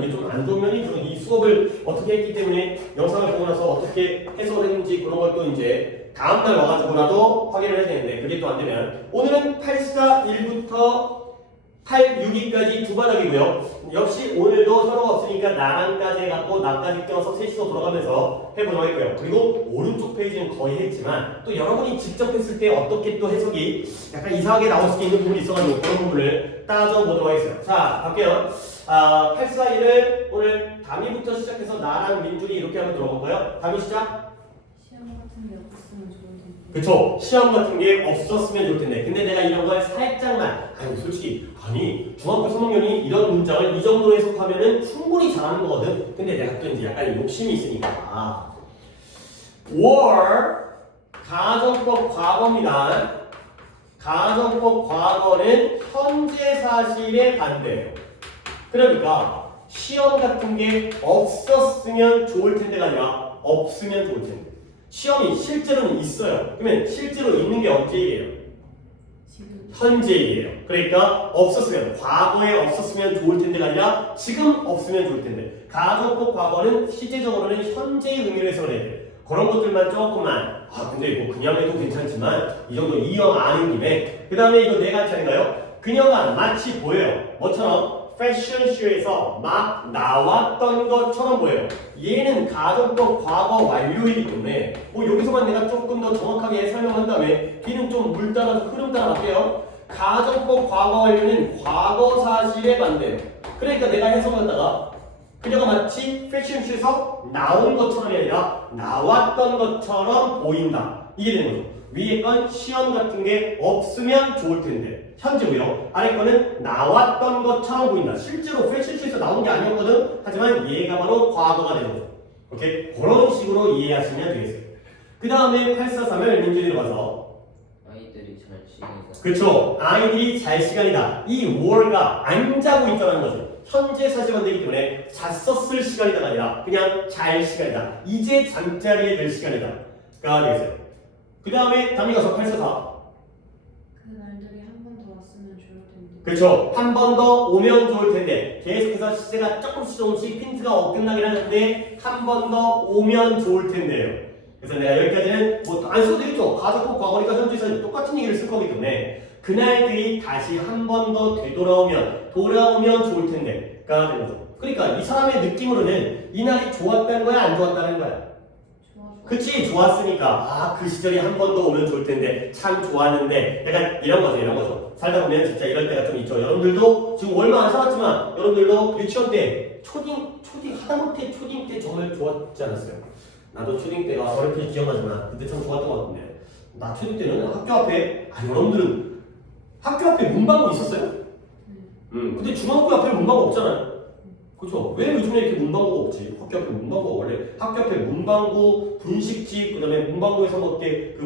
하지만 이게 좀 안 좋은 면이 있어서 이 수업을 어떻게 했기 때문에 영상을 보고 나서 어떻게 해석을 했는지 그런 걸 또 이제 다음날 와가지고라도 확인을 해야 되는데 그게 또 안 되면 오늘은 8사 1부터 8, 6위까지 두 바닥이고요. 역시 오늘도 서로가 없으니까 나랑까지 해갖고 나까지 껴서 셋이서 돌아가면서 해보도록 했고요. 그리고 오른쪽 페이지는 거의 했지만 또 여러분이 직접 했을 때 어떻게 또 해석이 약간 이상하게 나올 수 있는 부분이 있어가지고 그런 부분을 따져보도록 하겠습니다. 자, 갈게요. 841을 오늘 담이부터 시작해서 나랑 민준이 이렇게 하면 들어볼 거예요. 담이 시작. 시험 같은 게 없었으면 좋을 텐데. 그쵸. 시험 같은 게 없었으면 좋을 텐데. 근데 내가 이런 걸 살짝만, 아니, 솔직히, 아니, 중학교 3학년이 이런 문장을 이 정도로 해석하면은 충분히 잘하는 거거든. 근데 내가 또 이제 약간 욕심이 있으니까. were, 가정법 과거입니다. 가정법 과거는 현재 사실의 반대예요. 그러니까, 시험 같은 게 없었으면 좋을 텐데가 아니라, 없으면 좋을 텐데. 시험이 실제로는 있어요. 그러면 실제로 있는 게 언제예요? 지금. 현재예요. 그러니까 없었으면, 과거에 없었으면 좋을 텐데가 아니라 지금 없으면 좋을 텐데. 가정법 과거는 실제적으로는 현재의 의미로 해석을 해야 돼. 그런 것들만 조금만. 근데 뭐 그냥 해도 괜찮지만 이 정도 이형 아는 김에 그 다음에 이거 네 가지인가요? 그녀가 마치 보여요. 뭐처럼? 패션쇼에서 막 나왔던 것처럼 보여요. 얘는 가정법 과거 완료이기 때문에 뭐 여기서만 내가 조금 더 정확하게 설명한 다음에 뒤는 좀 물 따라서 흐름 따라 갈게요. 가정법 과거 완료는 과거 사실에 반대예요. 그러니까 내가 해석하다가 그녀가 마치 패션쇼에서 나온 것처럼이 아니라 나왔던 것처럼 보인다. 이게 되는 거죠. 위에 건 시험 같은 게 없으면 좋을 텐데 현재고요. 아래 거는 나왔던 것처럼 보인다. 실제로 패션쇼에서 나온 게 아니었거든. 하지만 얘가 바로 과거가 되는 거죠. 오케이? 그런 식으로 이해하시면 되겠어요. 그 다음에 843을 민준이로 가서 아이들이 잘 시간이다. 그쵸. 아이들이 잘 시간이다. 이 were가 안 자고 있다는 거죠. 현재 사실만 되기 때문에 잤었을 시간이다가 아니라 그냥 잘 시간이다. 이제 잠자리에 들 시간이다. 가 되겠어요. 그 다음에 담이 가서 844. 그 날들이 한 번 더 왔으면 좋을 텐데. 그렇죠. 한 번 더 오면 좋을 텐데 계속해서 시제가 조금씩 핀트가 어긋나긴 하는데 한 번 더 오면 좋을 텐데요. 그래서 내가 여기까지는 뭐 안 써도 되겠죠. 가족법 과거니까 현재에서 똑같은 얘기를 쓸 거기 때문에 그날들이 다시 한 번 더 되돌아오면 좋을 텐데가 되는 거죠. 그러니까 이 사람의 느낌으로는 이 날이 좋았다는 거야, 안 좋았다는 거야? 좋아. 그치, 좋았으니까 그 시절이 한 번 더 오면 좋을 텐데 참 좋았는데 약간 이런 거죠. 살다 보면 진짜 이럴 때가 좀 있죠. 여러분들도 지금 얼마 안 살았지만 여러분들도 유치원 때 초딩 하다못해 초딩 때 정말 좋았지 않았어요? 나도 초딩 때가 어렵게 기억나지만 그때 참 좋았던 것 같은데 나 초딩 때는 학교 앞에 여러분들은 학교 앞에 문방구 있었어요? 근데 중학교 앞에 문방구 없잖아요. 그렇죠? 왜 요즘에 이렇게 문방구가 없지? 학교 앞에 문방구가 원래 학교 앞에 문방구, 분식집, 그다음에 문방구에서 먹게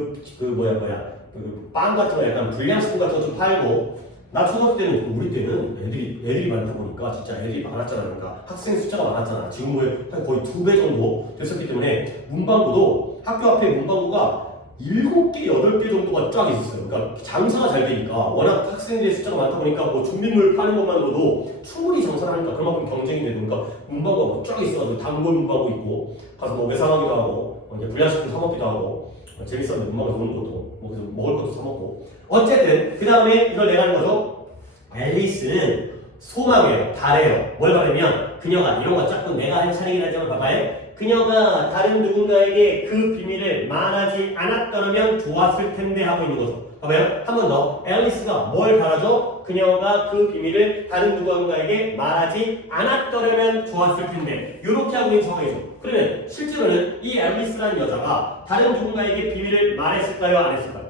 빵 같은 거 약간 불량식품 같은 거 좀 팔고 나 초등학교 때는 우리 때는 애들이 많다 보니까 진짜 애들이 많았잖아. 그러니까 학생 숫자가 많았잖아. 지금보다 거의 2배 정도 됐었기 때문에 문방구도 학교 앞에 문방구가 7개, 8개 정도가 쫙 있었어요. 그러니까 장사가 잘 되니까 워낙 학생들의 숫자가 많다 보니까 뭐 준비물 파는 것만으로도 충분히 장사를 하니까 그만큼 경쟁이 되는 거니까 문방구가 쫙 있어가지고 단골 문방구 있고 가서 뭐 외상하기도 하고 이제 불량식품 사 먹기도 하고 재밌었는데 문방구 노는 것도 뭐 그래서 먹을 것도 사 먹고 어쨌든 그 다음에 이걸 내가 하는 거죠. 앨리스는 소망해요, 바래요. 뭘 바라면 그녀가 이런 거 자꾸 내가 할 차례긴 하지만 봐봐요. 그녀가 다른 누군가에게 그 비밀을 말하지 않았더라면 좋았을 텐데 하고 있는 거죠. 봐봐요. 한 번 더. 앨리스가 뭘 바라죠? 그녀가 그 비밀을 다른 누군가에게 말하지 않았더라면 좋았을 텐데 이렇게 하고 있는 상황이죠. 그러면 실제로는 이 앨리스라는 여자가 다른 누군가에게 비밀을 말했을까요? 안 했을까요?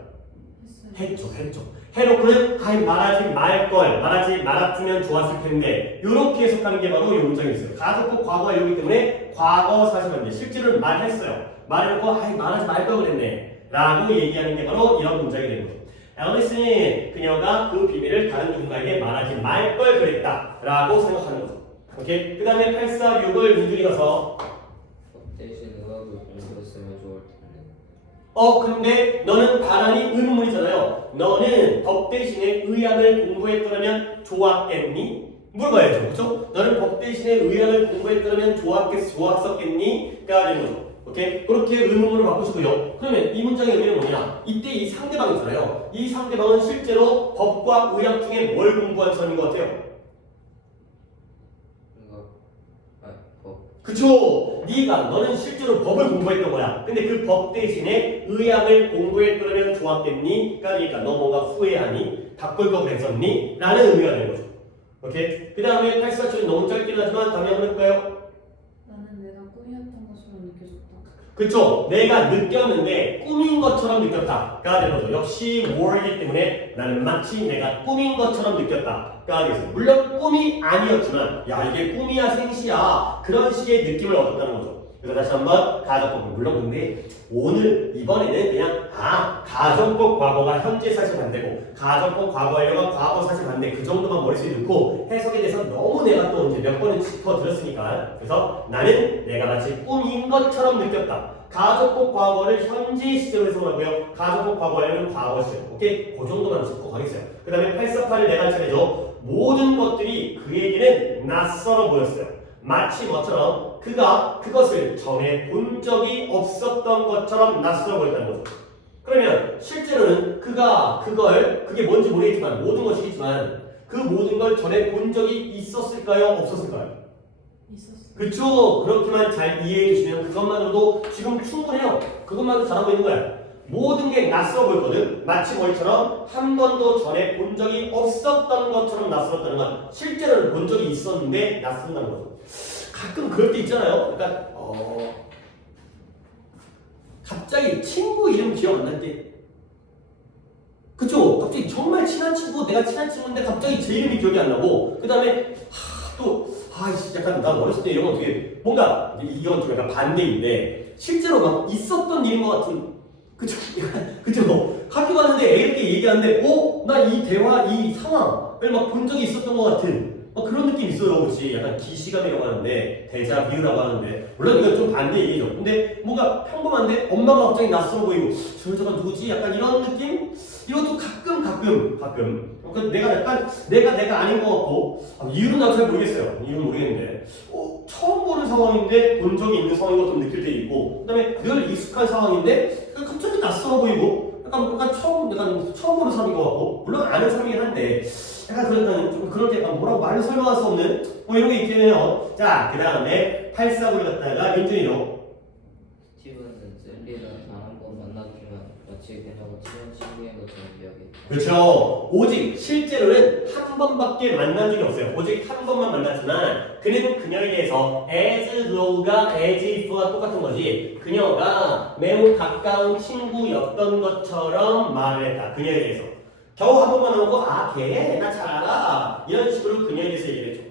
했죠. 해놓고는 말하지 말걸, 말하지 말았으면 좋았을 텐데 이렇게 해석하는 게 바로 이 문장이 있어요. 가족법 과거 완료이기 때문에 과거 사실관계 실제로는 말했어요. 말해놓고 말하지 말걸 그랬네 라고 얘기하는 게 바로 이런 문장이 되는 거죠. 앨리스는 그녀가 그 비밀을 다른 누군가에게 말하지 말걸 그랬다 라고 생각하는 거죠. 오케이? 그 다음에 846을 민준이 가서 대신 의학을 공부했으면 좋을 텐데. 근데 너는 바람이 의문문이잖아요. 너는 덕 대신에 의학을 공부했더라면 좋았겠니? 물어봐야죠. 그렇죠? 너는 법 대신에 의학을 공부했더라면 좋았었겠니? 가 되는 거죠. 오케이? 그렇게 의문문을 바꾸시고요. 그러면 이 문장의 의미는 뭐냐? 이때 이 상대방이잖아요. 이 상대방은 실제로 법과 의학 중에 뭘 공부한 사람인 것 같아요? 이거 법. 그쵸? 너는 실제로 법을 공부했던 거야. 근데 그 법 대신에 의학을 공부했더라면 좋았겠니? 그러니까 너 뭔가 후회하니? 바꿀 거 그랬었니? 라는 의미가 되는 거죠. 오케이? 그 다음에 84초는 너무 짧긴 하지만 다음에 한번 해볼까요? 나는 내가 꿈이었던 것처럼 느껴졌다. 그쵸? 내가 느꼈는데 꿈인 것처럼 느꼈다. 가 되는 거죠. 역시 more이기 때문에 나는 마치 내가 꿈인 것처럼 느꼈다. 가 되겠어요. 물론 꿈이 아니었지만 야 이게 꿈이야 생시야 그런 식의 느낌을 얻었다는 거죠. 그래서 다시 한번 가정법 물론 근데 오늘 이번에는 그냥 가정법 과거가 현재 사실 반대고 가정법 과거 완료가 과거 사실 반대 그 정도만 머릿속에 넣고 해석에 대해서 너무 내가 또 이제 몇 번을 짚어드렸으니까 그래서 나는 내가 마치 꿈인 것처럼 느꼈다. 가정법 과거를 현재 시제로 해석하고요. 가정법 과거 완료는 과거 시제. 오케이? 그 정도만 짚고 가겠어요. 그 다음에 848을 내가 할 차례죠. 모든 것들이 그에게는 낯설어 보였어요. 마치 뭐처럼 그가 그것을 전에 본 적이 없었던 것처럼 낯설어 보였다는 거죠. 그러면 실제로는 그가 그게 뭔지 모르겠지만 모든 것이겠지만 그 모든 걸 전에 본 적이 있었을까요? 없었을까요? 있었어. 그쵸? 그렇게만 잘 이해해 주시면 그것만으로도 지금 충분해요. 그것만으로 잘하고 있는 거야. 모든 게 낯설어 보였거든. 마치 뭐처럼 한 번도 전에 본 적이 없었던 것처럼 낯설었다는 건 실제로는 본 적이 있었는데 낯선다는 거죠. 가끔 그럴 때 있잖아요. 그러니까 갑자기 친구 이름 기억 안 날 때, 그쵸? 갑자기 정말 친한 친구, 내가 친한 친구인데 갑자기 제 이름이 기억이 안 나고, 그 다음에 약간 난 어렸을 때 이런 거 되게 뭔가 이건 좀 약간 반대인데 실제로 막 있었던 일인 것 같은. 그쵸? 그쵸? 학교 갔는데 애 이렇게 얘기하는데 나 이 대화, 이 상황을 막 본 적이 있었던 것 같은 그런 느낌 있어요. 혹시 약간 기시감이라고 하는데 데자뷰라고 하는데 물론 이건 좀 반대 얘기죠. 근데 뭔가 평범한데 엄마가 갑자기 낯설어 보이고 저 여자가 누구지? 약간 이런 느낌? 이것도 가끔 그러니까 내가 아닌 것 같고 이유는 나도 잘 모르겠어요. 이유는 모르겠는데 처음 보는 상황인데 본 적이 있는 상황인 것처럼 느낄 때 있고 그 다음에 늘 익숙한 상황인데 갑자기 낯설어 보이고 약간 처음 보는 사람인 것 같고 물론 아는 사람이긴 한데 약간 좀 그럴 때 약간 뭐라고 말로 설명할 수 없는 이런 게 있긴 해요. 자, 그 다음에 849를 갖다가 민준이로 스티븐은 셀리를 단 한 번 만났지만 마치 그녀가 친한 친구인 것처럼 기억해. 그렇죠. 오직 실제로는 한 번밖에 만난 적이 없어요. 오직 한 번만 만났지만 그는 그녀에 대해서 as though가 as if가 똑같은 거지 그녀가 매우 가까운 친구였던 것처럼 말을 했다. 그녀에 대해서 겨우 한 번만 하고 걔 나 잘 알아 이런 식으로 그녀에 대해서 얘기를 했죠.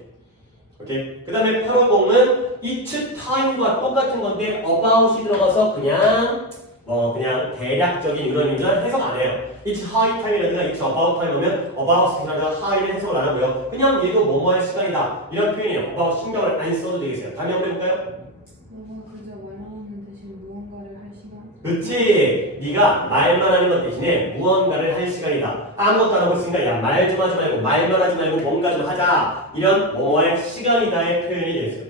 오케이. 그 다음에 850은 each time과 똑같은 건데 about이 들어가서 그냥 대략적인 이런 의미는 해석 안 해요. each high time이라든가 each about time 오면 about이라든가 high를 해석을 안 하고요. 그냥 얘도 뭐뭐 할 시간이다 이런 표현이에요. about 신경을 안 써도 되겠어요. 다음에 한번 해볼까요? 너가 그저 말하는 대신 무언가를 할 시간. 그치. 네가 말만 하는 것 대신에 무언가를 할 시간이다. 아무것도 안 하고 있으니까 야 말 좀 하지 말고 말만 하지 말고 뭔가 좀 하자. 이런 뭐할 시간이다의 표현이 되겠어요.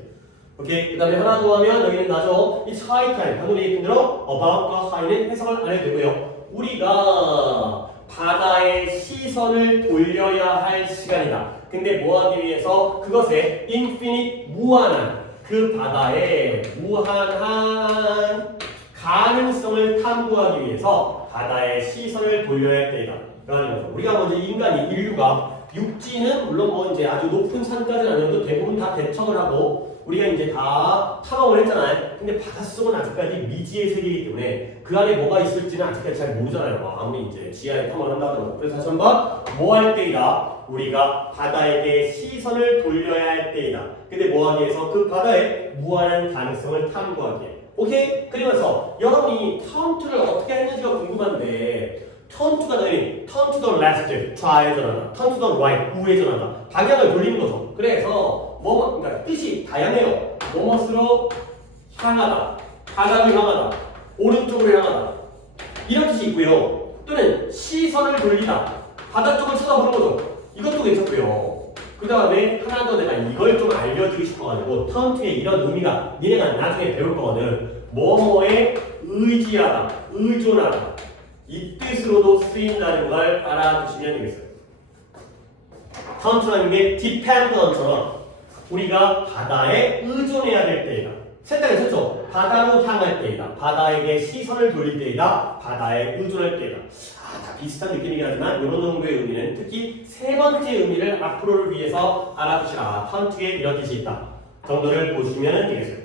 오케이. 그 다음에 하나 더 하면 여기는 나죠. 이 high time 방금 얘기한 대로 about과 high는 해석을 안 해도 되고요. 우리가 바다에 시선을 돌려야 할 시간이다. 근데 뭐 하기 위해서 그것에 infinite 무한한 그 바다에 무한한 가능성을 탐구하기 위해서 바다에 시선을 돌려야 할 때이다. 라는 거죠. 우리가 먼저 인류가 육지는 물론 이제 아주 높은 산까지는 아니어도 대부분 다 대청을 하고 우리가 이제 다 탐험을 했잖아요. 근데 바닷속은 아직까지 미지의 세계이기 때문에 그 안에 뭐가 있을지는 아직까지 잘 모르잖아요. 아무리 이제 지하에 탐험을 한다 하더라도. 그래서 다시 한번 뭐 할 때이다. 우리가 바다에게 시선을 돌려야 할 때이다. 근데 뭐 하기 위해서 그 바다의 무한한 가능성을 탐구하기 위해. 오케이? 그러면서 여러분이 턴투를 어떻게 했는지가 궁금한데 턴투가 당연히 turn to the left, 좌회전하다, turn to the right, 우회전하다 방향을 돌리는 거죠. 그래서 그러니까 뜻이 다양해요. 뭐뭐으로 향하다, 바닥을 향하다, 오른쪽으로 향하다 이런 뜻이 있고요. 또는 시선을 돌리다, 바다 쪽을 쳐다보는 거죠. 이것도 괜찮고요. 그 다음에 하나 더 내가 이걸 좀 알려주고 싶어가지고 턴트에 이런 의미가 니네가 나중에 배울 거거든. 뭐뭐에 의지하다, 의존하다 이 뜻으로도 쓰인다는 걸 알아두시면 되겠어요. 턴트라는 게 dependent처럼 우리가 바다에 의존해야 될 때이다. 색깔이 쳤죠? 바다로 향할 때이다. 바다에게 시선을 돌릴 때이다. 바다에 의존할 때이다. 다 비슷한 느낌이긴 하지만 이런 정도의 의미는 특히 세 번째 의미를 앞으로를 위해서 알아두시라. 턴트에 이런 뜻이 있다. 정도를 보시면 되겠어요.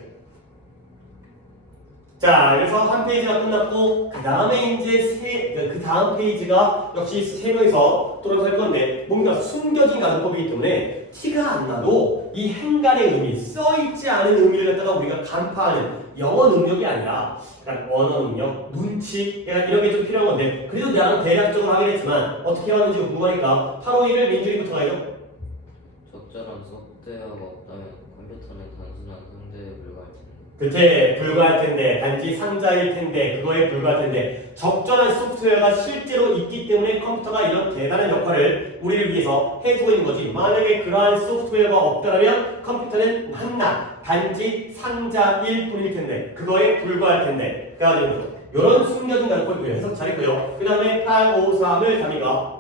자, 그래서 한 페이지가 끝났고 그 다음에 이제 그 다음 페이지가 역시 세로에서 또렷할 건데 뭔가 숨겨진 가정법이기 때문에 티가 안 나도 이 행간의 의미, 써있지 않은 의미를 갖다가 우리가 간파하는 영어 능력이 아니라 그냥 언어 능력, 눈치 약간 이런 게 좀 필요한 건데 그래도 나는 대략적으로 하긴 했지만 어떻게 하는지 궁금하니까 8호 1을 민준이부터 가요. 적절한 소프트웨어가 없다면 컴퓨터는 단순한 상대에 불과할 텐데. 그때 불과할 텐데 단지 상자일 텐데 그거에 불과할 텐데 적절한 소프트웨어가 실제로 있기 때문에 컴퓨터가 이런 대단한 역할을 우리를 위해서 해주고 있는 거지. 만약에 그러한 소프트웨어가 없다면 컴퓨터는 한낱 단지 상자일 뿐일 텐데 그거에 불과할 텐데 그래야 되는 거죠. 이런 숨겨진 단골고요. 해석 잘했고요. 그 다음에 8, 5, 3을 담이가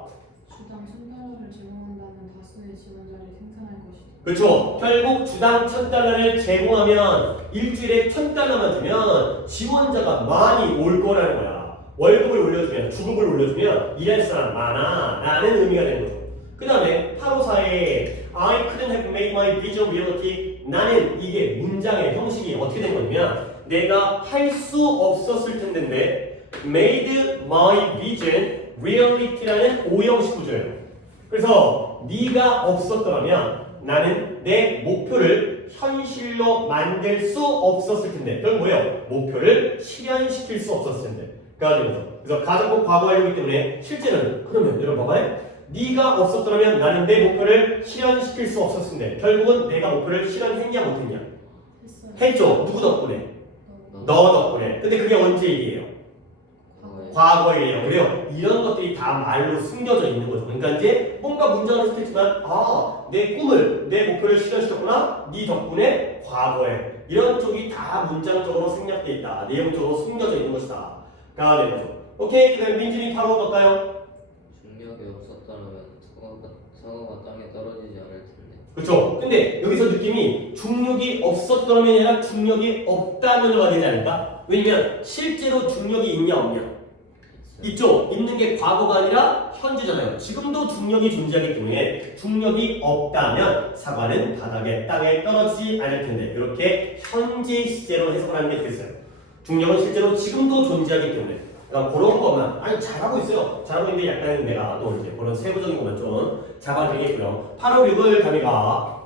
주당 1,000달러를 제공한다면 다수의 지원자를 생산할 것이다. 그렇죠. 결국 주당 1,000달러를 제공하면 일주일에 1,000달러만 주면 지원자가 많이 올 거라는 거야. 월급을 올려주면 주급을 올려주면 일할 사람 많아 라는 의미가 되는 거죠. 그 다음에 854에 I couldn't have made my vision reality. 나는 이게 문장의 형식이 어떻게 된 거냐면 내가 할 수 없었을 텐데 made my vision reality라는 오형식 구조예요. 그래서 네가 없었더라면 나는 내 목표를 현실로 만들 수 없었을 텐데 그건 뭐예요? 목표를 실현시킬 수 없었을 텐데 그가 되는 거죠. 그래서 가정법 과거완료이기 때문에 실제는 그러면 여러분 봐봐요. 네가 없었더라면 나는 내 목표를 실현시킬 수 없었을 텐데 결국은 내가 목표를 실현했냐 못했냐? 했어요. 했죠. 누구 덕분에? 너 덕분에. 근데 그게 언제 일이에요? 과거에 과거이에요. 그래요. 이런 것들이 다 말로 숨겨져 있는 거죠. 그러니까 이제 뭔가 문장을 쓰겠지만 내 꿈을, 내 목표를 실현시켰구나. 네 덕분에 과거에. 이런 쪽이 다 문장적으로 생략돼 있다. 내용적으로 숨겨져 있는 것이다. 가 되는 거죠. 오케이. 그 다음에 민준이 바로 갈까요? 중력이 없었다면 사과가 땅에 떨어지지 않을 텐데. 그렇죠. 근데 여기서 느낌이 중력이 없었더라면 아니라 중력이 없다면으로가 되지 않을까? 왜냐면 실제로 중력이 있냐 없냐? 있죠. 있는 게 과거가 아니라 현재잖아요. 지금도 중력이 존재하기 때문에 중력이 없다면 사과는 바닥에 땅에 떨어지지 않을 텐데 이렇게 현재 시제로 해석을 하는 게 되겠어요. 중력은 실제로 지금도 존재하기 때문에 그러니까 그런 것만 아니 잘하고 있어요. 잘하고 있는데 약간 내가 또 이제 그런 세부적인 것만 좀 잡아드리겠고요. 8호 6을 담이가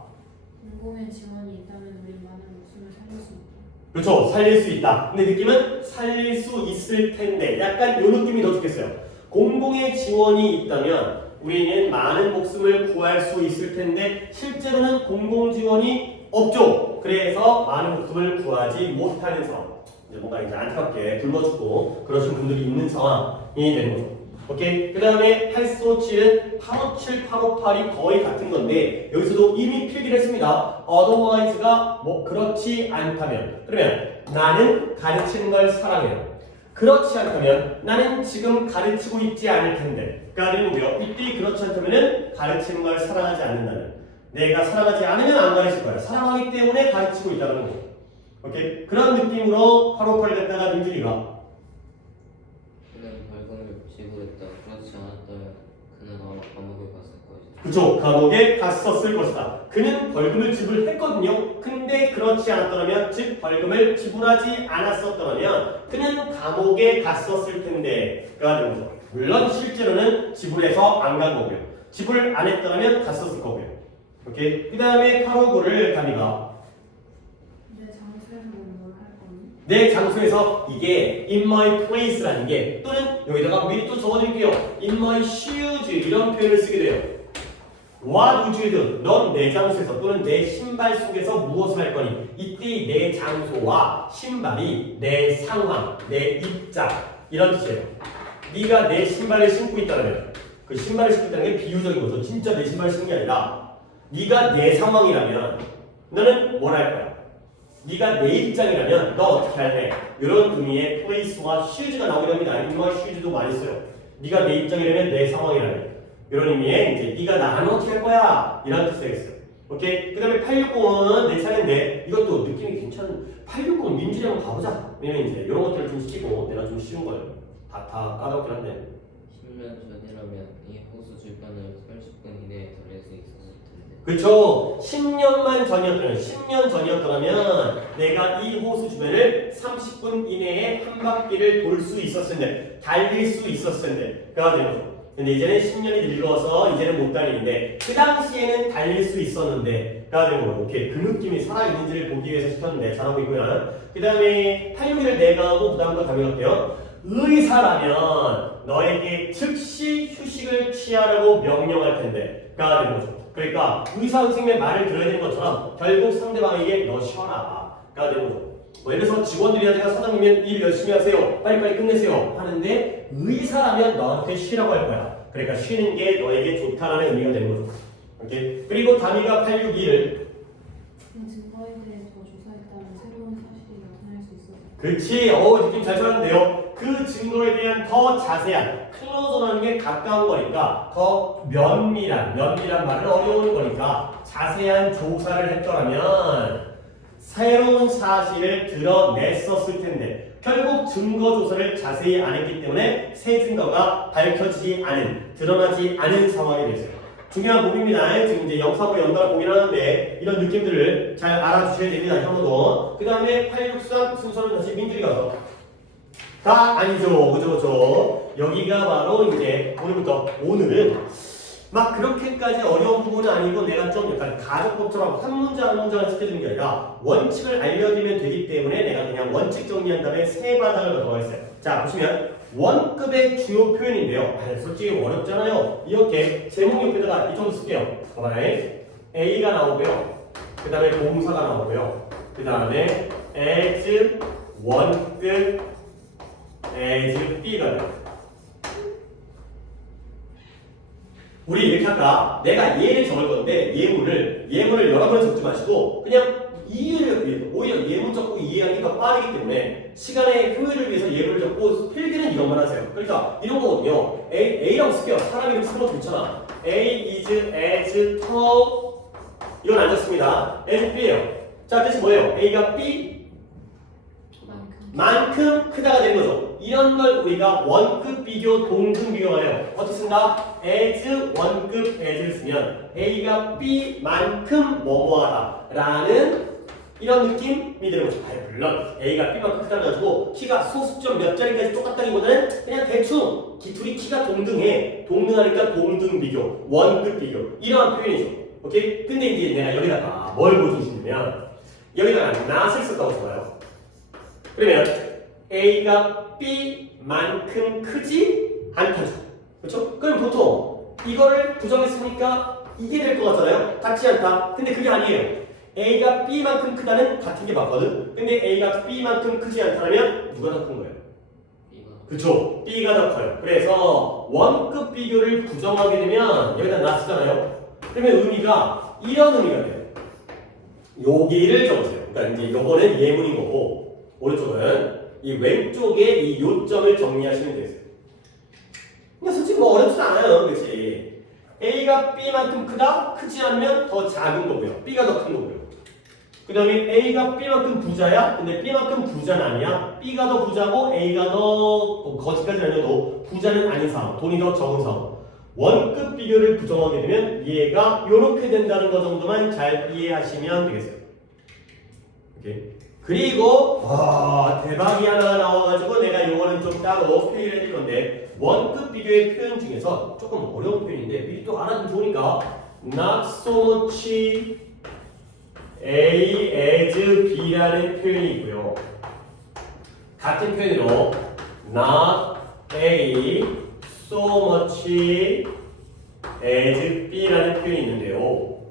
공공의 지원이 있다면 우리 많은 목숨을 살릴 수 있다. 그렇죠. 살릴 수 있다. 근데 느낌은 살릴 수 있을 텐데 약간 요 느낌이 더 좋겠어요. 공공의 지원이 있다면 우리는 많은 목숨을 구할 수 있을 텐데 실제로는 공공 지원이 없죠. 그래서 많은 목숨을 구하지 못하는 상황. 이제 뭔가 이제 안타깝게 굶어 죽고 그러신 분들이 있는 상황이 되는 거죠. 오케이. 그 다음에 847은 857, 858이 거의 같은 건데 여기서도 이미 필기를 했습니다. otherwise가 뭐 그렇지 않다면 그러면 나는 가르치는 걸 사랑해요. 그렇지 않다면 나는 지금 가르치고 있지 않을 텐데 그러니까 뭐요? 이때 그렇지 않다면 가르치는 걸 사랑하지 않는다면 내가 사랑하지 않으면 안 가르칠 거야. 사랑하기 때문에 가르치고 있다는 거죠. 오케이? 그런 느낌으로 858 됐다가 민준이가 그는 벌금을 지불했다. 그렇지 않았다면 그는 아마 감옥에 갔을 것이다. 그쵸. 감옥에 갔었을 것이다. 그는 벌금을 지불했거든요. 근데 그렇지 않았더라면 즉 벌금을 지불하지 않았었더라면 그는 감옥에 갔었을 텐데 그가 되는 거죠. 물론 실제로는 지불해서 안 간 거고요. 지불 안 했더라면 갔었을 거고요. 오케이. 그 다음에 859를 담이가 내 장소에서 뭘 할 거니? 내 장소에서 이게 in my place라는 게 또는 여기다가 미리 또 적어드릴게요. in my shoes 이런 표현을 쓰게 돼요. What would you do? 넌 내 장소에서 또는 내 신발 속에서 무엇을 할 거니? 이때 내 장소와 신발이 내 상황, 내 입장 이런 뜻이에요. 네가 내 신발을 신고 있다면 그 신발을 신고 있다는 게 비유적인 거죠. 진짜 내 신발을 신는 게 아니라 네가 내 상황이라면 너는 뭘 할 거야? 네가 내 입장이라면 너 어떻게 할래? 이런 의미의 place와 should가 나오게 됩니다. 이와 should도 많이 써요. 네가 내 입장이라면 내 상황이라면 이런 의미의 이제 네가 나는 어떻게 할 거야? 이런 뜻이 되겠어요. 오케이? 그 다음에 860은 내 차례인데 이것도 느낌이 괜찮은 860 민준이 한번 가보자. 왜냐면 이제 이런 것들을 좀 시키고 내가 좀 쉬운 거예요. 다 까다롭긴 한데 10년 전이라면 이 호수 주변을 30분 이내에 달릴 수 있었을 텐데. 그쵸? 10년 전이었더라면 내가 이 호수 주변을 30분 이내에 한 바퀴를 돌 수 있었을 텐데 달릴 수 있었을 텐데 가 되는 거죠. 근데 이제는 10년이 늙어서 이제는 못 달리는데 그 당시에는 달릴 수 있었는데 가 되는 거고 오케이 그 느낌이 살아있는지를 보기 위해서 시켰는데 잘하고 있고요. 그 다음에 861을 내가 하고 그 다음부터 가져갈게요. 의사라면 너에게 즉시 휴식을 취하라고 명령할 텐데 가 되는 거죠. 그러니까 의사 선생님의 말을 들어야 되는 것처럼 결국 상대방에게 너 쉬어라 가 되는 거죠. 뭐 예를 들어서 직원들이 제가 사장님이면 일 열심히 하세요 빨리빨리 끝내세요 하는데 의사라면 너한테 쉬라고 할 거야. 그러니까 쉬는 게 너에게 좋다라는 의미가 되는 거죠. 오케이? 그리고 다미가 861을 그 증거에 대해 더 조사했다면 새로운 사실이 나타날 수 있었다. 그렇지. 느낌 잘 찾았는데요. 그 증거에 대한 더 자세한 클로저라는 게 가까운 거니까 더 면밀한 말은 어려운 거니까 자세한 조사를 했더라면 새로운 사실을 드러냈었을 텐데 결국 증거 조사를 자세히 안 했기 때문에 새 증거가 밝혀지지 않은 드러나지 않은 상황이 됐어요. 중요한 부분입니다. 지금 이제 영사고 연달아 고민하는데 이런 느낌들을 잘 알아주셔야 됩니다. 현우도. 그 다음에 863 순서는 다시 민준이가 가서 다 아니죠. 그죠. 여기가 바로 이제 오늘은 막 그렇게까지 어려운 부분은 아니고 내가 좀 약간 가정법처럼 한 문장 한 문장을 시켜주는 게 아니라 원칙을 알려드리면 되기 때문에 내가 그냥 원칙 정리한 다음에 세 바닥을 넣어가 있어요. 자 보시면 원급의 주요 표현인데요. 솔직히 어렵잖아요. 이렇게 제목 옆에다가 이 정도 쓸게요. 봐봐요. A가 나오고요. 그 다음에 동사가 나오고요. 그 다음에 as 원급 as B가 돼요. 우리 이렇게 할까? 내가 예를 적을 건데 예문을 여러 번 적지 마시고 그냥 이해를 위해서 오히려 예문 적고 이해하기 더 빠르기 때문에 시간의 효율을 위해서 예문을 적고 필기는 이것만 하세요. 그러니까 이런 거거든요. A라고 쓸게요. 사람 이름 쓰는 것도 좋잖아. A is as tall 이건 안 적습니다. as B예요. 자 뜻이 뭐예요? A가 B 만큼 크다가 되는 거죠. 이런 걸 우리가 원급 비교, 동등 비교가 해요. 어떻게 쓴다? as 원급 as를 쓰면 A가 B만큼 뭐뭐하다 라는 이런 느낌이 드는 거죠. 물론 A가 B만큼 크다고 가지고 키가 소수점 몇 자리까지 똑같다기보다는 그냥 대충 둘이 키가 동등하니까 동등 비교, 원급 비교 이러한 표현이죠. 오케이? 근데 이제 내가 여기다가 뭘 보여주시냐면 여기다가 not을 썼다고 좋아요. 그러면 A가 B만큼 크지 않다죠. 그렇죠? 그럼 보통 이거를 부정했으니까 이게 될 것 같잖아요. 같지 않다. 근데 그게 아니에요. A가 B만큼 크다는 같은 게 맞거든. 근데 A가 B만큼 크지 않다면 누가 더 큰 거예요? B가. 그쵸? B가 더 커요. 그래서 원급 비교를 부정하게 되면 여기다 놨잖아요. 그러면 의미가 이런 의미가 돼요. 여기를 적으세요. 그러니까 이제 요거는 예문인 거고 오른쪽은 이 왼쪽에 이 요점을 정리하시면 되세요. 그냥 솔직히 뭐 어렵지 않아요. 그렇지? A가 B만큼 크다? 크지 않으면 더 작은 거고요. B가 더 큰 거고요. 그 다음에 A가 B만큼 부자야? 근데 B만큼 부자는 아니야. B가 더 부자고 A가 더 거지까지는 아니어도 부자는 아닌 상황. 돈이 더 적은 상황. 원급 비교를 부정하게 되면 얘가 이렇게 된다는 거 정도만 잘 이해하시면 되겠어요. 오케이. 그리고 대박이 하나 나와가지고 내가 요거는 좀 따로 표현을 해줄 건데 원급 비교의 표현 중에서 조금 어려운 표현인데 미리 또 알아두면 좋으니까 not so much A as B라는 표현이 있고요. 같은 표현으로 not A so much as B라는 표현이 있는데요.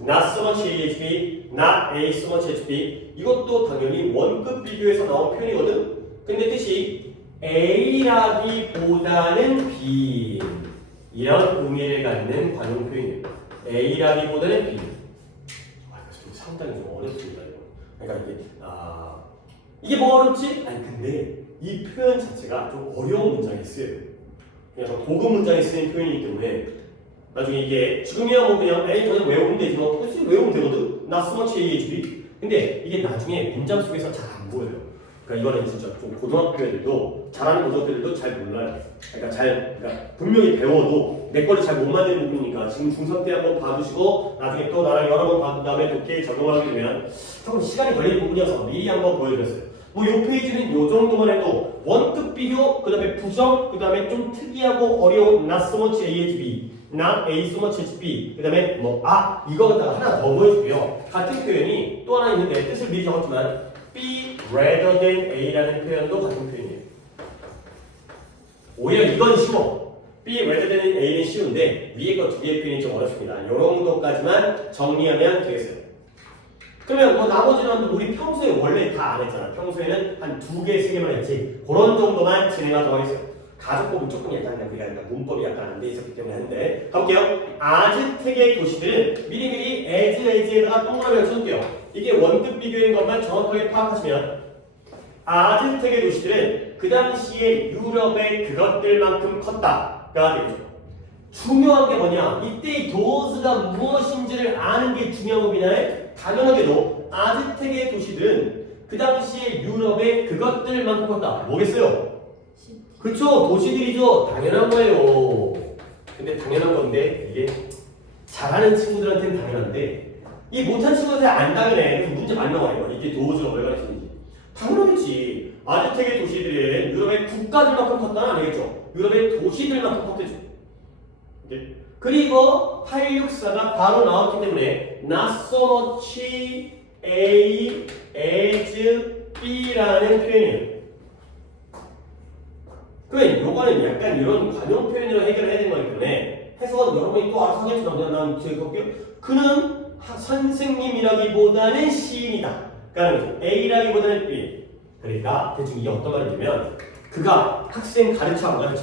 not so much as B, not A so much as B 이것도 당연히 원급 비교에서 나온 표현이거든. 근데 뜻이 A라기보다는 B 이런 의미를 갖는 관용 표현이에요. A라기보다는 B 상당히 좀 어렵습니다. 이거. 그러니까 이게 뭐 어렵지? 아니 근데 이 표현 자체가 좀 어려운 문장이 있어요. 그냥 고급 문장에 쓰는 표현이기 때문에 나중에 이게 지금이야 뭐 그냥 에이 저는 외우면 되지 뭐 그치 외우면 되거든. Not so much AHB. 근데 이게 나중에 문장 속에서 잘 안 보여요. 그러니까 이거는 진짜 좀 고등학교 애들도 잘하는 고등학교 애들도 잘 몰라요. 그러니까 분명히 배워도 내 거를 잘 못 만드는 부분이니까 지금 중3 때 한번 봐두시고 나중에 또 나랑 여러 번 봐둔 다음에 독해에 적용하게 되면 조금 시간이 걸릴 부분이어서 미리 한번 보여드렸어요. 뭐 요 페이지는 요 정도만 해도 원급 비교, 그 다음에 부정, 그 다음에 좀 특이하고 어려운 not so much AHB, not A so much HB, 그 다음에 이거 갖다가 하나 더 보여줄게요. 같은 표현이 또 하나 있는데 뜻을 미리 적었지만 B rather than A라는 표현도 같은 표현이에요. 오히려 이건 쉬워. B rather than A는 쉬운데 위에 거 두 개의 표현이 좀 어렵습니다. 이 정도까지만 정리하면 되겠어요. 그러면 뭐 나머지는 우리 평소에 원래 다 안 했잖아. 평소에는 한 두 개, 세 개만 했지. 그런 정도만 진행하도록 하겠어요. 가족법은 조금 약간 우리가 문법이 약간 안 돼 있었기 때문에 하는데 가볼게요. 아즈텍의 도시들은 미리미리 as에다가 동그라미 쳐줄게요. 이게 원급 비교인 것만 정확하게 파악하시면 아즈텍의 도시들은 그 당시에 유럽의 그것들만큼 컸다가 되겠죠. 중요한 게 뭐냐? 이때 이 does가 무엇인지를 아는 게 중요한 겁니다. 당연하게도 아즈텍의 도시들은 그 당시에 유럽의 그것들만큼 컸다. 뭐겠어요? 그쵸? 도시들이죠. 당연한 거예요. 근데 당연한 건데 이게 잘하는 친구들한테는 당연한데 이 못한 친구들한테 안 당연해. 그래서 문제 많이 나와요. 이게 도즈가 왜 가르치는지. 당연하겠지. 아즈텍의 도시들은 유럽의 국가들만큼 컸다는 아니겠죠? 유럽의 도시들만큼 컸겠죠. 오케이? 그리고 864가 바로 나왔기 때문에 not so much A as B라는 표현이에요. 그러면 요거는 약간 이런 관용 표현으로 해결해야 되는 거기 때문에 해서 여러분이 또 알아서 하겠지만 그냥 난 제가 볼게요. 그는 선생님이라기보다는 시인이다. 그러니까 A라기보다는 B. 그러니까 대충 이게 어떤 말이냐면 그가 학생 가르쳐 안 가르쳐?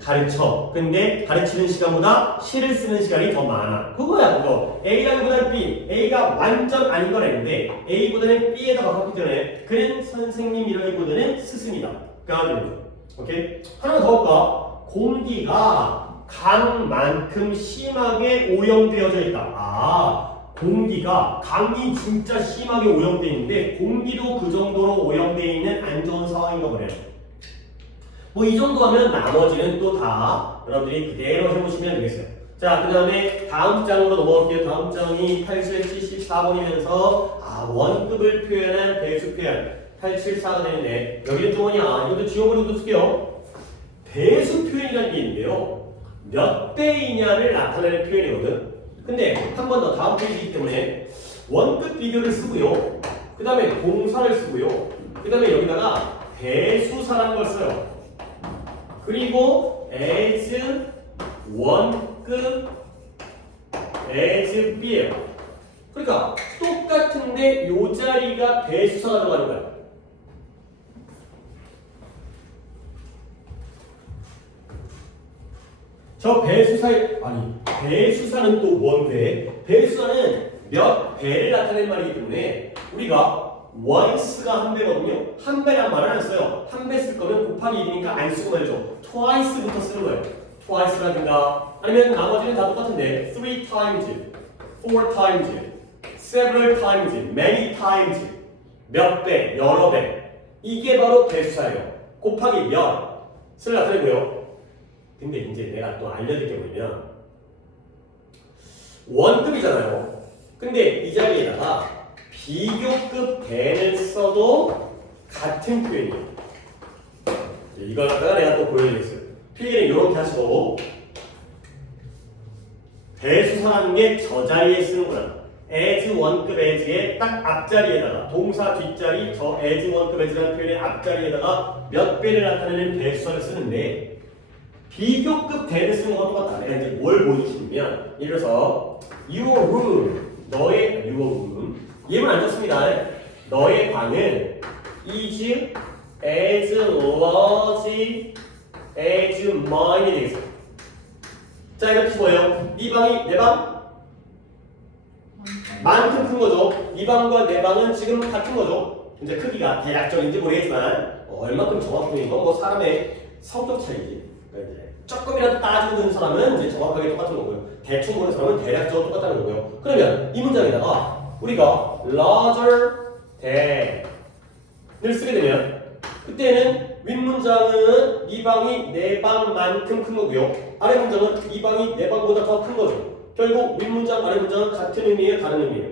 가르쳐. 근데 가르치는 시간보다 시를 쓰는 시간이 더 많아. 그거야 그거. A라기보다는 B. A가 완전 아닌 건 아닌데 A보다는 B에 더 가깝기 때문에 그는 선생님이라기보다는 스승이다. 오케이? 하나 더 볼까? 공기가 강만큼 심하게 오염되어져 있다. 공기가 강이 진짜 심하게 오염되어 있는데 공기도 그 정도로 오염되어 있는 안 좋은 상황인가 보네요. 뭐 이 정도 하면 나머지는 또 다 여러분들이 그대로 해보시면 되겠어요. 자, 그 다음에 다음 장으로 넘어갈게요. 다음 장이 874번이면서 원급을 표현한 배수 표현 874가 되는데 여기는 또 뭐냐? 이것도 지워버리고 쓸게요. 배수 표현이라는 게 있는데요. 몇 배이냐를 나타내는 표현이거든. 근데 한 번 더 다음 페이지이기 때문에 원급 비교를 쓰고요. 그 다음에 동사를 쓰고요. 그 다음에 여기다가 배수사라는 걸 써요. 그리고 as 원급 as b예요. 그러니까 똑같은데 요 자리가 배수사가 들어가는 거야. 저 배수사의 배수사는 또 뭔데? 배수사는 몇 배를 나타내는 말이기 때문에 우리가 once가 한 배거든요. 한 배란 말을 안 써요. 한 배 쓸 거면 곱하기 1이니까 안 쓰고 말이죠. twice부터 쓰는 거예요. twice라든가 아니면 나머지는 다 똑같은데 3 times, 4 times, several times, many times 몇 배, 여러 배 이게 바로 배수사예요. 곱하기 몇을 나타내고요. 근데 이제 내가 또 알려드릴 게 뭐냐면 원급이잖아요. 근데 이 자리에다가 비교급 대를 써도 같은 표현이에요. 이걸 내가 또 보여드리겠어요. 필기는 이렇게 하시고 배수사라는 게 저 자리에 쓰는 거야. as 원급 as의 딱 앞자리에다가 동사 뒷자리 저 as 원급 as라는 표현의 앞자리에다가 몇 배를 나타내는 배수사를 쓰는데 비교급 대를 쓰는 것과 똑같다. 내가 이제 뭘 보여주시냐면 예를 들어서 your room 너의 your room 예문 안 좋습니다. 너의 방은 is as large as mine이 되겠어요. 자 이렇게 뭐예요? 네 방이 내 방? 만큼 큰 거죠. 이 방과 내 방은 지금 같은 거죠. 이제 크기가 대략적인지 모르겠지만 얼마큼 정확히 이건 뭐 사람의 성격 차이지. 그러니까 이제 조금이라도 따지고 있는 사람은 이제 정확하게 똑같은 거고요. 대충 보는 사람은 대략적으로 똑같다는 거고요. 그러면 이 문장에다가 우리가 larger than을 쓰게 되면 그때는 윗문장은 이 방이 내 방만큼 큰 거고요. 아래 문장은 이 방이 내 방보다 더 큰 거죠. 결국 윗문장, 아래 문장은 같은 의미예요, 다른 의미예요?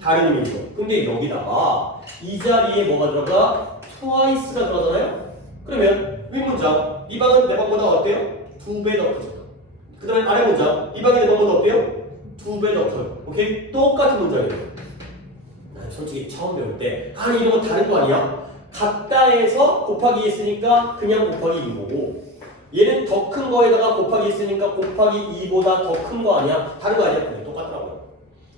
다른 의미죠. 근데 여기다가 이 자리에 뭐가 들어가? twice가 들어가잖아요? 그러면 윗문장, 이 방은 내 방보다 어때요? 2배 더 크죠. 그 다음에 아래 문장, 이 방이 내 방보다 어때요? 2배 더 커요. 오케이? 똑같은 문장이에요. 난 솔직히 처음 배울 때 아니 이런 거 다른 거 아니야? 같다 해서 곱하기 했으니까 그냥 곱하기 2거고 얘는 더 큰 거에다가 곱하기 했으니까 곱하기 2보다 더 큰 거 아니야? 다른 거 아니야? 그냥 똑같더라고요.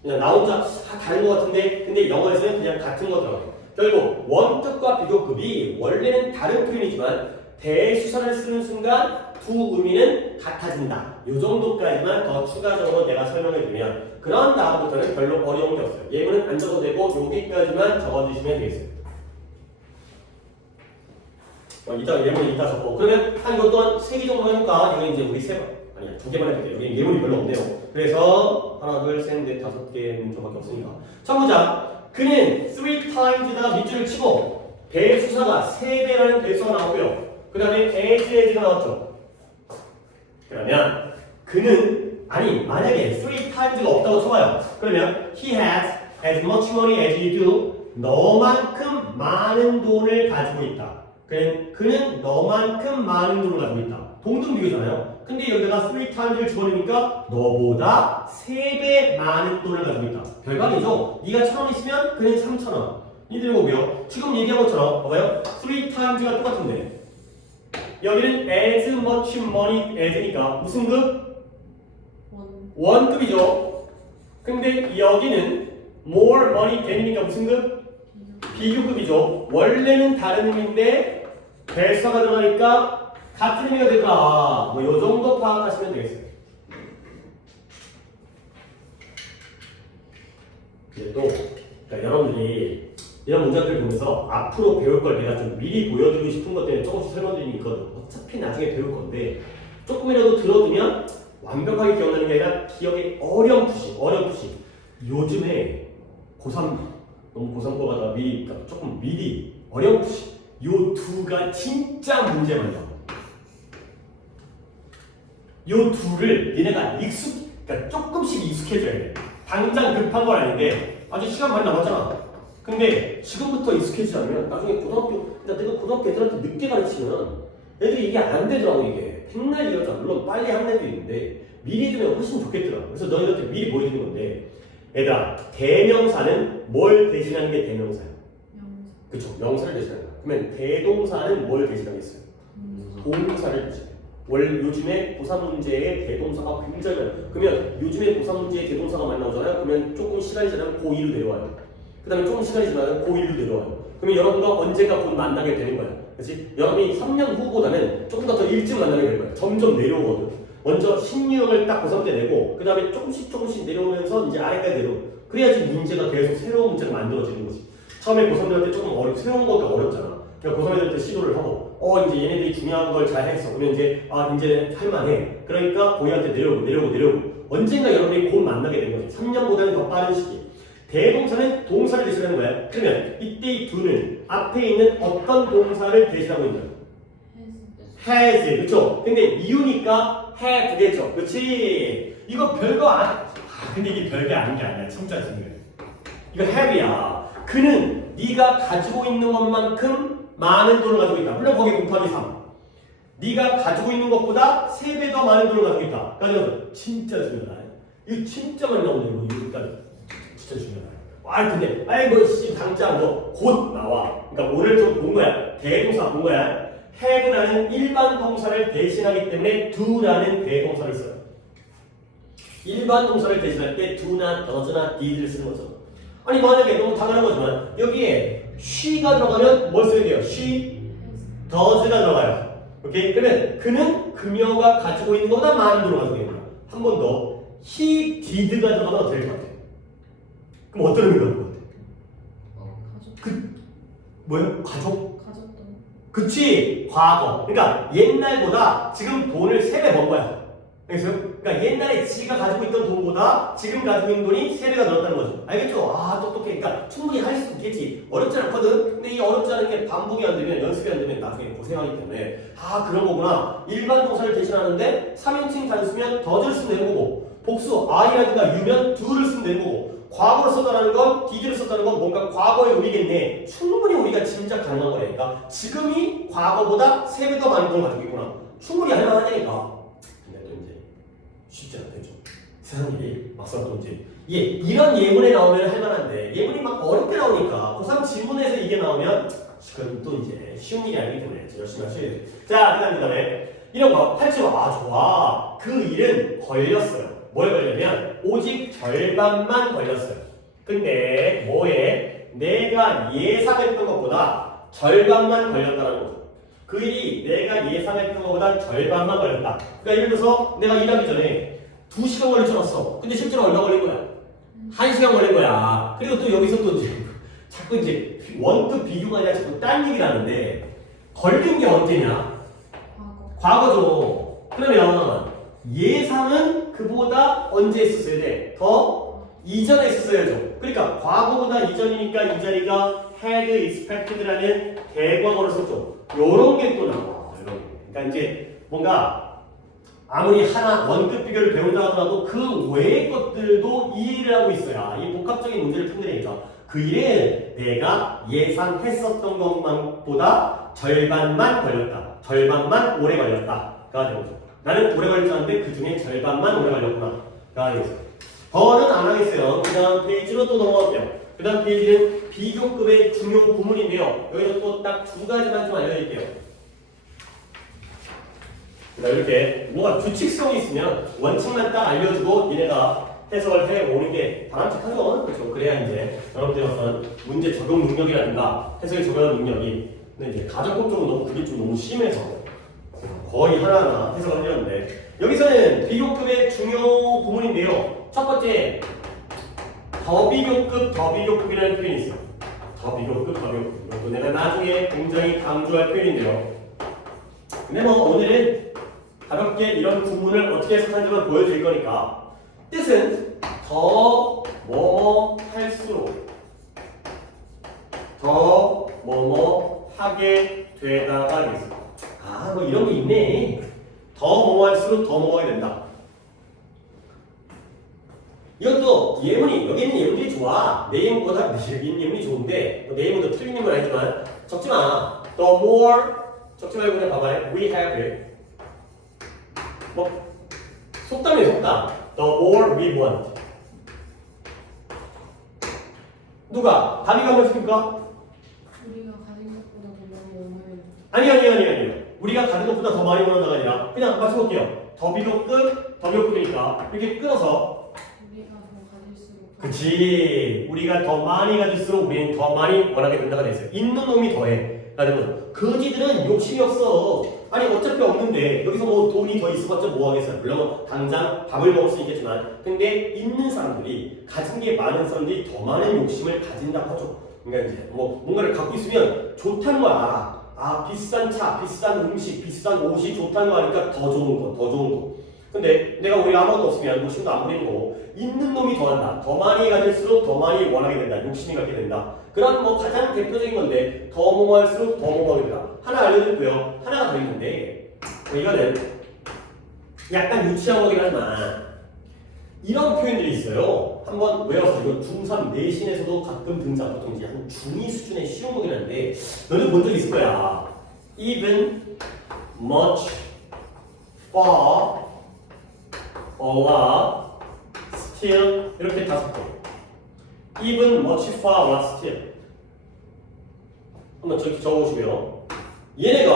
그냥 나 혼자 다른 거 같은데 근데 영어에서는 그냥 같은 거더라고요. 결국 원급과 비교급이 원래는 다른 표현이지만 대수사를 쓰는 순간 두 의미는 같아진다. 이 정도까지만 더 추가적으로 내가 설명해 주면 그런 다음부터는 별로 어려운 게 없어요. 예문은 안 적어도 되고 여기까지만 적어주시면 되겠어요. 이따 예문 이따 적고 그러면 한 이것 또한 3개 정도 해볼까? 여기 이제 우리 3번 아니야 2개만 해도 돼요. 여기 예문이 별로 없네요. 그래서 하나 둘셋넷 5개 문장밖에 없으니까 첫 문장 그는 3times에다가 밑줄을 치고 대수사가 3배라는 대수가 나왔고요. 그 다음에 as가 나왔죠. 그러면 그는 아니 만약에 3times가 없다고 쳐봐요. 그러면 he has as much money as you do 너만큼 많은 돈을 가지고 있다. 그는 너만큼 많은 돈을 가지고 있다. 동등비교잖아요. 근데 여기다가 3times를 집어넣으니까 너보다 3배 많은 돈을 가지고 있다. 별각이죠? 네가 1,000원 있으면 그는 3,000원. 이들 보고요. 지금 얘기한 것처럼 봐봐요. 3times가 똑같은데 여기는 as much money as니까 무슨 급? 원급이죠. 근데 여기는 more money than이니까 무슨 급? 비교급이죠. 원래는 다른 의미인데 대수사가 들어가니까 같은 의미가 되더라. 뭐 요 정도 파악하시면 되겠어요. 이제 또 그러니까 여러분들이 이런 문장들 보면서 앞으로 배울 걸 내가 좀 미리 보여드리고 싶은 것 때문에 조금씩 설명드리는 있거든. 어차피 나중에 배울 건데 조금이라도 들어두면 완벽하게 기억나는 게 아니라 기억에 어렴풋이 요즘에 고3 너무 고3 거 가다가 미리 그러니까 조금 미리 어렴풋이 요 두가 진짜 문제 많이 나와. 요 둘을 니네가 그러니까 조금씩 익숙해져야 돼. 당장 급한 건 아닌데 아직 시간 많이 남았잖아. 근데 지금부터 익숙해지지 않으면 나중에 내가 고등학교 애들한테 늦게 가르치면 애들이 이게 안 되더라고. 이게 백날 이러잖아. 물론 빨리 하는 애도 있는데 미리 들으면 훨씬 좋겠더라고. 그래서 너희들한테 미리 보여드리는 건데 얘들아 대명사는 뭘 대신하는 게 대명사야? 그쵸, 명사를 대신하는 거야. 그러면 대동사는 뭘 대신하겠어요? 동사를 대신해. 요즘에 고3 문제에 대동사가 굉장히 많아요. 그러면 요즘에 고3 문제에 대동사가 많이 나오잖아요. 그러면 조금 시간이 지나면 고2로 내려와요. 그 다음에 조금 시간이 지나면 고1로 내려와요. 그러면 여러분과 언젠가 곧 만나게 되는 거야. 그렇지? 여러분이 3년 후보다는 조금 더 일찍 만나게 되는 거야. 점점 내려오거든. 먼저 신유형을 딱 고3 때 내고 그 다음에 조금씩 내려오면서 이제 아래까지 내려오. 그래야지 문제가 계속 새로운 문제가 만들어지는 거지. 처음에 고3들한테 조금 새로운 거가 어렵잖아. 그러니까 고3 애들한테 시도를 하고 이제 얘네들이 중요한 걸 잘 했어. 그러면 이제 이제 할만해. 그러니까 고2한테 내려오고 언젠가 여러분이 곧 만나게 되는 거지. 3년보다는 더 빠른 시기. 대동사는 동사를 대신하는 거야. 그러면 이때 이 두는 앞에 있는 어떤 동사를 대신하고 있나요? has. 그렇죠? 근데 이유니까 have 되겠죠. 그렇지? 이거 별거 근데 이게 별게 아닌 게 아니야. 진짜 중요해. 이거 have야. 그는 네가 가지고 있는 것만큼 많은 돈을 가지고 있다. 물론 거기 곱하기 3. 네가 가지고 있는 것보다 3배 더 많은 돈을 가지고 있다. 그러니까 진짜 중요하다. 이거 진짜 많이 나오네. 이거 일단 진짜 중요하다. 근데 당장 곧 나와. 그러니까 오늘 좀 본 거야. 대동사 본 거야. have라는 일반 동사를 대신하기 때문에 do라는 대동사를 써요. 일반 동사를 대신할 때 do나 does나 did를 쓰는 거죠. 아니 만약에 너무 당연한 거지만 여기에 she가 들어가면 뭘 써야 돼요? she does가 들어가요. 오케이? 그러면 그는 그녀가 가지고 있는 것보다 많은 돈을 가지고 있는 거야. 한 번 더 he did가 들어가면 어떻게 될 것 같아요? 그럼 어떤 의미가 있을 것 같아? 가족. 뭐예요? 가족? 가졌던. 그치, 과거. 그러니까 옛날보다 지금 돈을 3배 번 거야. 알겠어요? 그러니까 옛날에 지가 가지고 있던 돈보다 지금 가지고 있는 돈이 3배가 늘었다는 거죠. 알겠죠? 아, 똑똑해. 그러니까 충분히 할 수 있겠지. 어렵지 않거든? 근데 이 어렵지 않은 게 반복이 안 되면, 연습이 안 되면 나중에 고생하기 때문에 아, 그런 거구나. 일반 동사를 대신하는데 3인칭 단수면 더즈를 쓰면 되는 거고, 복수 I라든가 U면 do를 쓰면 되는 거고, 과거로 썼다는 건, did를 썼다는 건 뭔가 과거의 의미겠네. 충분히 우리가 짐작 가능한 거니까 지금이 과거보다 3배 더 많은 돈을 가지고 있구나. 충분히 할만하다니까. 근데 또 이제 쉽지 않겠죠. 세상 일이 막상 또 이제 이런 예문에 나오면 할만한데 예문이 막 어렵게 나오니까 고3 지문에서 이게 나오면 그건 또 이제 쉬운 일이 아니기 때문에 열심히 하셔야 돼요. 자, 그 다음에 이런 거 8점. 아, 좋아. 그 일은 걸렸어요. 뭐에 걸렸냐면 오직 절반만 걸렸어요. 근데 뭐에? 내가 예상했던 것보다 절반만 걸렸다는 거죠. 그 일이 내가 예상했던 것보다 절반만 걸렸다. 그러니까 예를 들어서 내가 일하기 전에 2시간 걸릴 줄 알았어. 근데 실제로 얼마 걸린 거야? 1시간 걸린 거야. 그리고 또 여기서 또 이제 자꾸 이제 원급 비교가 아니라 자꾸 딴 얘기를 하는데 걸린 게 언제냐? 과거죠. 그러면 예상은 그보다 언제 했었어야 돼? 더 이전에 했었어야죠. 그러니까 과거보다 이전이니까 이 자리가 had expected라는 대과거를 썼죠. 요런 게 또 나와. 요런 게. 그러니까 이제 뭔가 아무리 하나 원급 비교를 배운다 하더라도 그 외의 것들도 이 일을 하고 있어야 이 복합적인 문제를 푼다니까 그 일은 내가 예상했었던 것만보다 절반만 걸렸다. 절반만 오래 걸렸다가 되는 거죠. 나는 오래 걸리지 않는데 그 중에 절반만 오래 걸렸구나가 되겠어요. 더는 안 하겠어요. 그 다음 페이지로 또 넘어갈게요. 그 다음 페이지는 비교급의 중요 구문인데요. 여기서 또 딱 2가지만 좀 알려드릴게요. 이렇게 뭐가 규칙성이 있으면 원칙만 딱 알려주고 얘네가 해석을 해오는 게 바람직하죠. 그렇죠. 그래야 이제 여러분들의 어떤 문제 적용 능력이라든가 해석에 적용하는 능력이 근데 이제 가정법 쪽은 너무 그게 좀 너무 심해서 거의 하나하나 해석을 하려는데 여기서는 비교급의 중요 부분인데요. 첫 번째 더비교급이라는 표현이 있어요. 더비교급. 이것도 내가 나중에 굉장히 강조할 표현인데요. 근데 뭐 오늘은 가볍게 이런 구문을 어떻게 해석하는지만 보여드릴 거니까 뜻은 더 뭐뭐 할수록 더 뭐뭐 하게 되다가 되겠습니다. 아, 뭐 이런 게 있네. 더 뭐뭐 할수록 더 뭐뭐 하게 된다. 이것도 예문이 여기 있는 예문이 좋아. 내 예문보다 여기 있는 예문이 좋은데 내 예문도 틀린 예문은 아니지만 적지 마. The more 적지 말고 그냥 봐봐요. We have 뭐 속담이에요. 속담. The more we want. 누가? 답이 가면 어떻습니까? 우리가 가진 것보다 더 많이 아니요. 우리가 가진 것보다 더 많이 원한다가 아니라 그냥 맞춰볼게요. 더비교급이니까 이렇게 끊어서 우리가 더 가질수록. 그치. 우리가 더 많이 가질수록 우리는 더 많이 원하게 된다가 됐어요. 있는 놈이 더해. 라는 거죠. 거지들은 욕심이 없어. 아니 어차피 없는데 여기서 뭐 돈이 더 있어봤자 뭐 하겠어요. 물론 당장 밥을 먹을 수 있겠지만 근데 있는 사람들이 가진 게 많은 사람들이 더 많은 욕심을 가진다고 하죠. 그러니까 이제 뭐 뭔가를 갖고 있으면 좋다는 걸 알아. 아 비싼 차, 비싼 음식, 비싼 옷이 좋다는 거 아니까 더 좋은 거. 근데 내가 우리 아무것도 없으면 욕심도 안 부리는 거고 있는 놈이 더한다. 더 많이 가질수록 더 많이 원하게 된다. 욕심이 갖게 된다. 그런 뭐 가장 대표적인 건데 더 뭐할수록 더 뭐하게 된다. 하나 알려드릴게요. 하나가 더 있는데 이거는 약간 유치한 거긴 하지만 이런 표현들이 있어요. 한번 외워서 이건 중3 내신에서도 가끔 등장. 보통 이제 한 중2 수준의 쉬운 거긴 한데 너는 본 적 있을 거야. Even, much, far, a lot, still 이렇게 5개. Even, much, far, a lot, still. 한번 저기 적어보시고요. 얘네가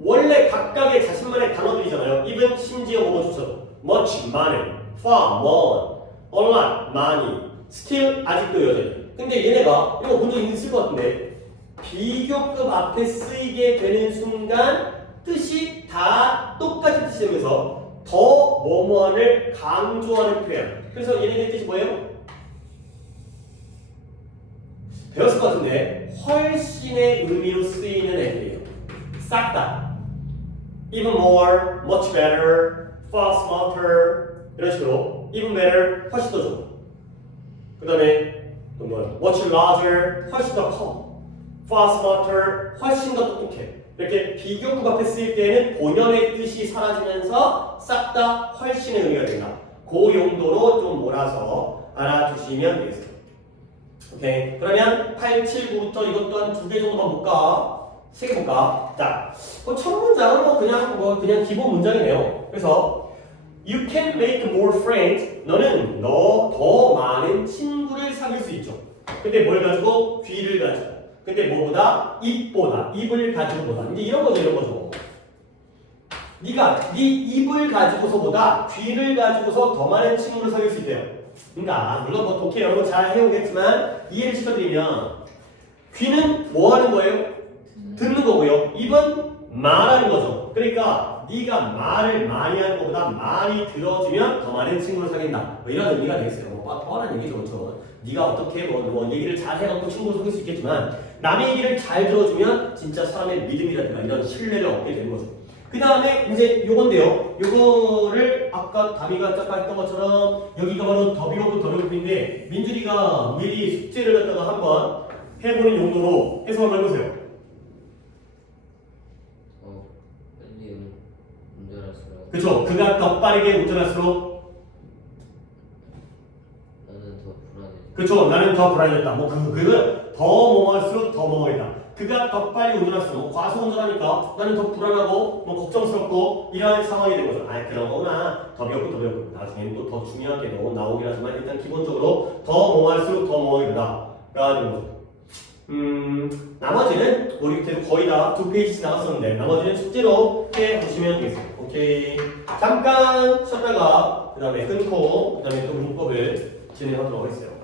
원래 각각의 자신만의 단어들이잖아요. even 심지어 뭐조차도 much 많은, far 먼, a lot 많이, still 아직도 여전히. 근데 얘네가 이거 본 적 있을 것 같은데 비교급 앞에 쓰이게 되는 순간 뜻이 다 똑같은 뜻이 되면서 더 뭐뭐한을 강조하는 표현. 그래서 얘네들의 뜻이 뭐예요? 배웠을 것 같은데 훨씬의 의미로 쓰이는 애들이에요. 싹 다. Even more, much better, far smarter 이런 식으로 even better 훨씬 더 좋아. 그 다음에 또 뭐야? much larger 훨씬 더 커. far smarter 훨씬 더 똑똑해. 이렇게 비교급 앞에 쓰일 때는 본연의 뜻이 사라지면서 싹 다 훨씬의 의미가 된다. 그 용도로 좀 몰아서 알아두시면 되겠습니다. 오케이. 그러면 8, 7, 9부터 이것 또한 2개 정도만 볼까? 3개 볼까? 자, 첫 문장은 그냥 기본 문장이네요. 그래서 You can make more friends. 너는 더 많은 친구를 사귈 수 있죠. 근데 뭘 가지고? 귀를 가지고. 근데 뭐보다? 입을 가지고보다. 이제 이런 거죠. 네가 네 입을 가지고서보다 귀를 가지고서 더 많은 친구를 사귈 수 있대요. 그러니까 물론 뭐 독해 여러분 잘 해오겠지만 이해를 시켜드리면 귀는 뭐 하는 거예요? 듣는 거고요. 입은 말하는 거죠. 그러니까 네가 말을 많이 하는 것보다 많이 들어주면 더 많은 친구를 사귄다. 뭐 이런 의미가 되겠어요. 뭐 뻔한 얘기죠. 그렇죠? 네가 어떻게 뭐 얘기를 잘 해갖고 친구를 사귈 수 있겠지만 남의 얘기를 잘 들어주면 진짜 사람의 믿음이라든가 이런 신뢰를 얻게 되는 거죠. 그 다음에 이제 요건데요. 요거를 아까 다미가 짝까 했던 것처럼 여기가 바로 더비로브인데 민준이가 미리 숙제를 갖다가 한번 해보는 용도로 해서 한번 해보세요. 빨리 운전할수록 그쵸? 그가 더 빠르게 운전할수록 나는 더 불안해. 그쵸? 나는 더 불안해졌다. 그걸 더 뭐할수록 더 뭐겠다. 그가 더 빨리 운전할수록 과속 운전하니까 나는 더 불안하고 걱정스럽고 이러한 상황이 된 거죠. 그런 거구나. 더 배웠고 나중에는 또 더 중요한 게 나오긴 하지만 일단 기본적으로 더 뭐할수록 더 뭐겠다. 라는 거죠. 나머지는 우리 계속 거의 다 2페이지 나갔었는데 나머지는 숙제로 해보시면 되겠습니다. 오케이. 잠깐 쉬었다가 그 다음에 끊고 그 다음에 또 문법을 진행하도록 하겠습니다.